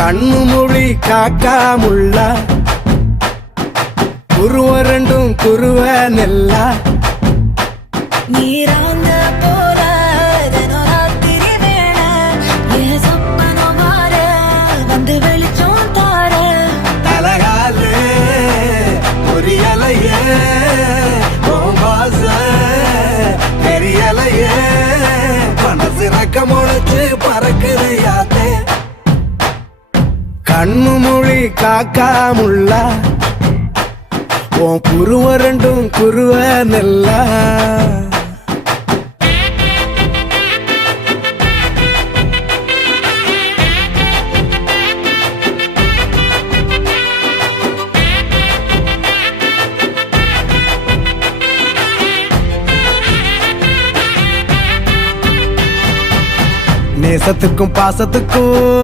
கண்ணு மொழி காக்காமுள்ள குருவ ரெண்டும் குருவ நெல்லா நீராங்க போல ராத்திரி வேண என் சொப்பனம் மாற வந்து வெளிச்சம் தார தலகாலே பொரியலையே வாச பெரியலையே மனசு ரக்க முளைச்சு பறக்குது யாத்தே கண்ணு மொழி காக்காமுள்ள உன் குருவ ரெண்டும் குருவ நெல்லா நேசத்துக்கும் பாசத்துக்கும்